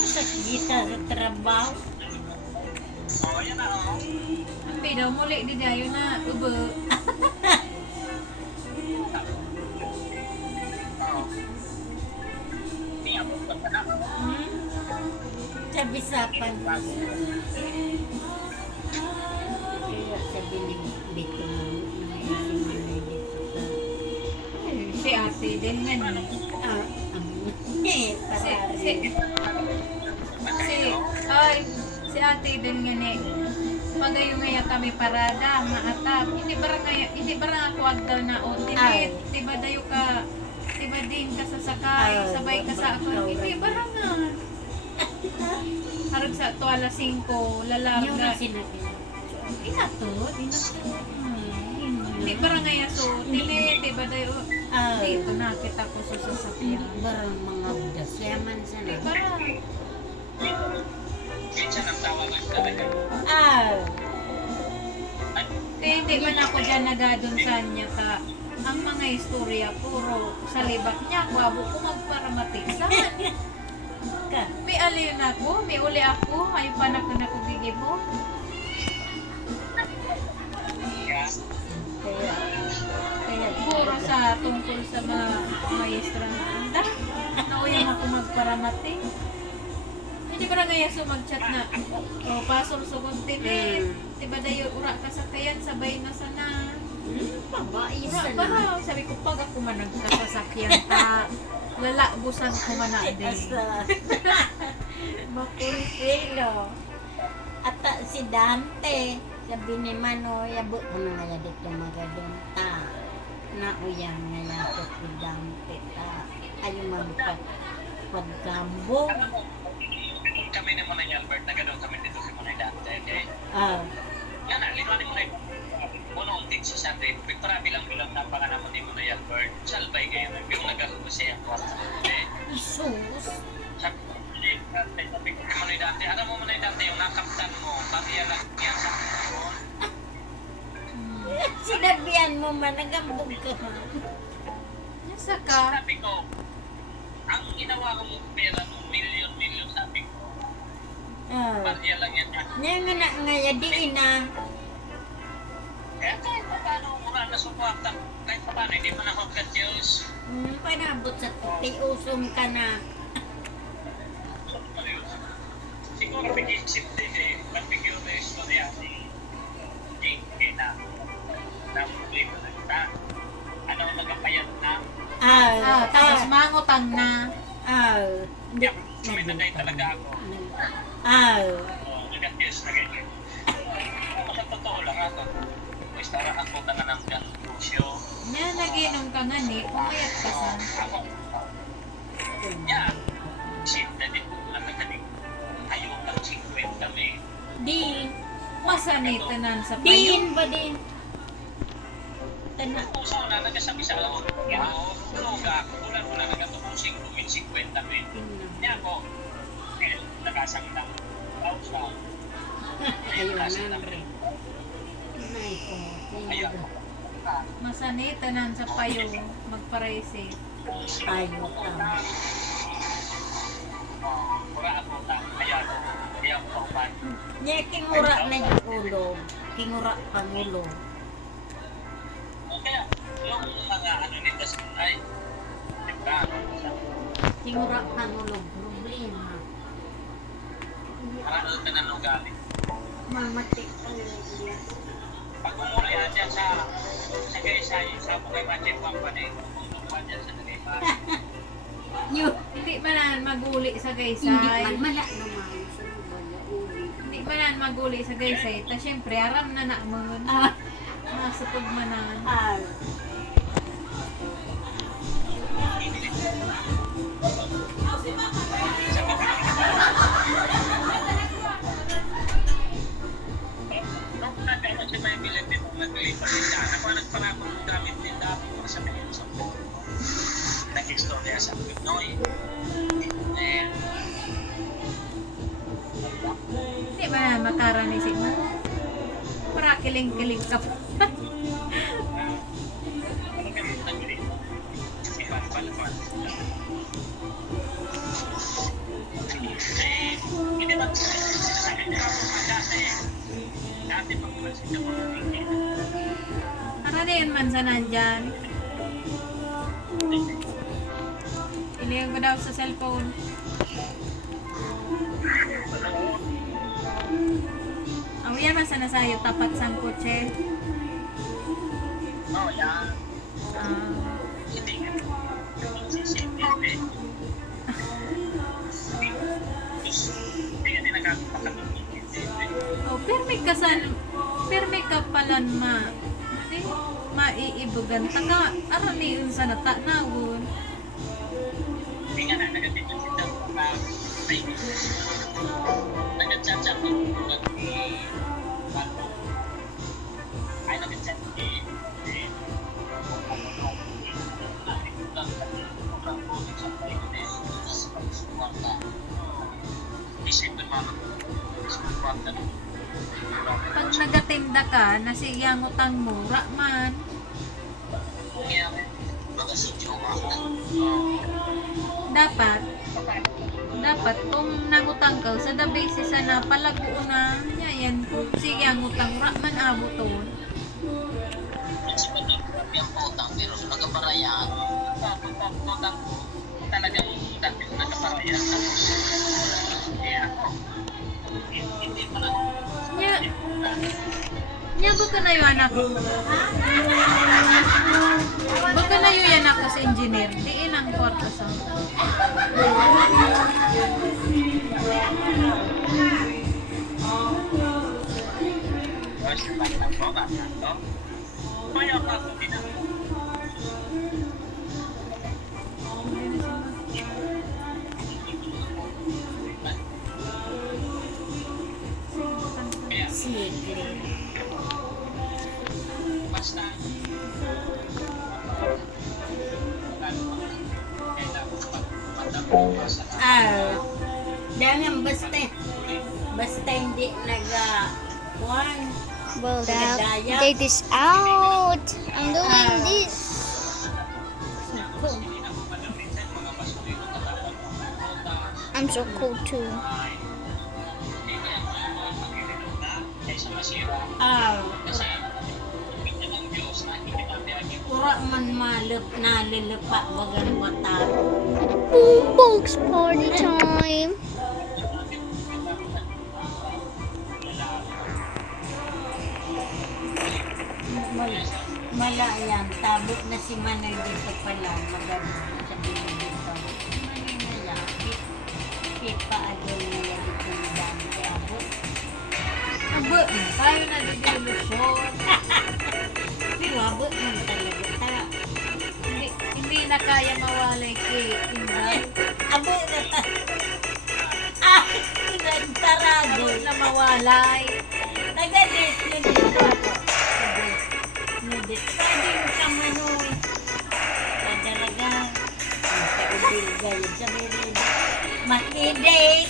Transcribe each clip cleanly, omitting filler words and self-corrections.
Sa kita sa trabaho. Oh, yan na, oh. Ang daw muli di dayo na ube. Oh. Tingnan mo, basta na. Sa bisapan. Kaya sabi ni Bito mo, nangyayari dito sa... Si ate din nga ni. Si ate din nga ni. Pagayo ngaya kami parada, maatap. Hindi bara ako agdaw na ultimate. Diba dayo ka, diba din ka sasakay, sabay ka sa ako. Hindi bara nga. Harag sa to alas 5, Yung lalarga. na sinabi. Inatod. Hindi bara ngaya so, diba dayo. Dito na kita ko sa sasakyan. Barang mga budas. Yaman sa Hindi na. bara. Minsan ang tawagan talaga. Hindi man ako dyan nagadon sa niya ka. Ang mga istorya puro sa libak niya. Wabo ko magparamatisan. Ka. May aliyon ako, may uli ako. Ayaw pa na ko gigibo. Kaya, Kaya Puro sa tungkol sa mga maestra na anda. Nauyang ako magparamati. Hindi ba nga yaso mag-chat na pasol sugod tinin. Diba dayo ura ka sa kayan, sabay na sana. Babae Ura sa pa na. raw. Sabi ko pag ako man nagkasasakyan ta. Lalabusan ko man na din. Asa. Makulsilo. At si Dante, sabi ni Mano, yabo ko na nga dito magadunta. Nauyang nga yato si Dante ta. Ayaw magpagkambong. alam mo, kami ni Manay Albert, naganoon kami dito si Manay Dante. Okay? Yan na, liwanag mo na yun. Puno untik sa Sunday. Victoria bilang-bilang na pa naman ni Manay Albert. Salbay kayo na. Yung nagkakuha siya ang kwarta. Okay? Isus. Sabi ko, sabi ko, Manay Dante, alam mo Manay Dante, yung nakaptan mo, pag-iya lang yan sa akin. Sinabihan mo man, nagambog ka. Nasa ka? Sabi ko, ang ginawa ko mong pera mo, milyon-milyon, sabi ko, pag-iya lang yan. Nga nga nga diin na. Kaya kahit pa paano, mura na suporta. Kahit pa paano, hindi mo na mag-Diyos. Panabot sa tiusong ka na. Siguro pag-isip din eh, nabigyan na yung istorya ni Jake na problema na kita. Ano ang nagkapayat na? Tapos mangutang na. Hindi. Suminagay talaga ako. Nag-Diyos na ganyan. Sa totoo lang ako. Istara ako na ng ganusyo. Nga naginom ka nga ni, pumayat ka sa. Ako. Yan. Sinta din ko lang nagaling. Ayaw ng 50 kami. Din. Masanitanan sa payo. Din ba din? Tana. Kung saan na nagsasabi sa alam mo, tulog ako. Tulan mo na nagatubusing 50 kami. Niya ako. Nakasang lang. Pausa. Ayaw na rin. Nay ko. Ayaw. Masanitanan sa payo. Magparaysi. Tayo ka. Mura ako ta. Ayaw. Ayaw ko pa. Nya kingura na yung ulo. Kingura pangulo. Kaya, yung mga ano nito ay, diba? Kingura pangulo. Problema. Marano ka na nung galing. Mamati. Pag umulihan dyan sa Gaysay, sa Bukay Magic Company, pupuntok pa dyan sa Nalipa. Hindi man na maguli sa Hindi gaysay. man mala naman sa wala uli. Hindi man na maguli sa gaysay. Ta syempre aram na naman. Masupod manan. Nung nagkano siya may bilhin din kung naglipat din dyan, ako nagparako ng gamit din dati ko sa Pilipinas. Nag-istorya sa Pinoy. Hindi ba na makaranisip mo? Para kiling-kiling ka pa. Eh, Dati pag masin ka mga tingin. Para din man sa nandyan. Iliyan ko daw sa cellphone. Yan man sana sa'yo, tapat sang kotse. Oh, yan. Ah. Hindi nga. CCTV. Hindi nga din nakakapakatulong. Oh, permi ka palan maiibugan taka aron ni unsa na ta nawon. Hindi nga na nagatingin si Dam na may nag-chat-chat ng ay nag-chat Pag nagatinda ka na siyang utang mo ra man. Dapat kung nangutang ka sa the basis na palaguo na niya yan siyang utang ra man abuton. Pero nagkaparayaan talagang dati nagkaparayaan kaya hindi pa lang Nya baka na yung anak ko. Baka na yung anak ko sa engineer. Diin ang kwarto sa. Sige. Basta Dangan basta hindi one. Well, Dad, take this out. I'm doing this. I'm so cold too. Pura man nalilipa wagan mata. Box party time. Malayang tabo na si Manay dito pala maganda sa dito. Manila, pa adol niya dito ng dami tabo. Abo, tayo na din solusyon. Pero abo man talaga ta. Hindi na kaya mawalay kay Inday. Abo na ta. Tarado Na mawalay. Nagalit na dito ako. Nudit. Pwede mo sa manoy. Kadalaga. Ang kaibigay sa merida. Makidate.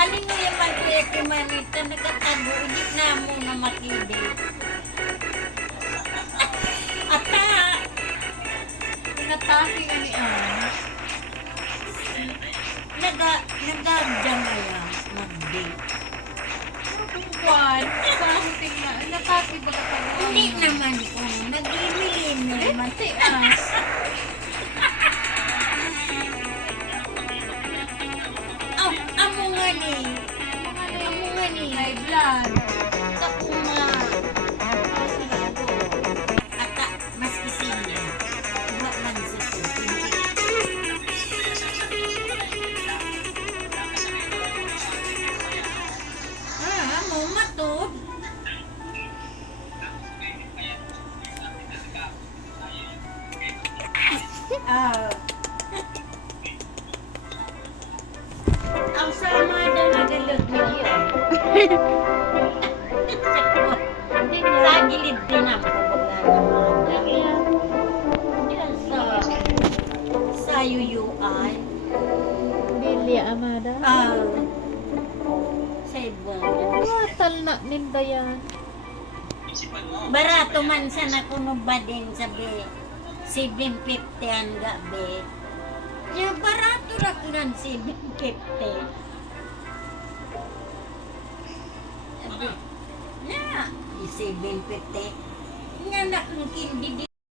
Alin mo yung magkuya kay Manita? Nagkatago. Hindi na mo na makidate. Ata. Pinatake ka ni Ann. Nagagdyan na yan. Mag-date. Kwan, something na. Natake ba ka pag Hindi naman po. Nag-email naman. Matias. Amo nga ni. May blood. Tapo nga. Ata, mas isinya. Iba lang sa ito. Amo matod. Ang sama daw nagalog niyo. Sa gilid din ang sa yuyuan. Bilya Amada. Sa ibang. Watal na ninda yan. Barato man sa nakunuba din sabi 750 ang gabi. Ya barato ra kunan 750. Nga, 750. Nga na ang kindi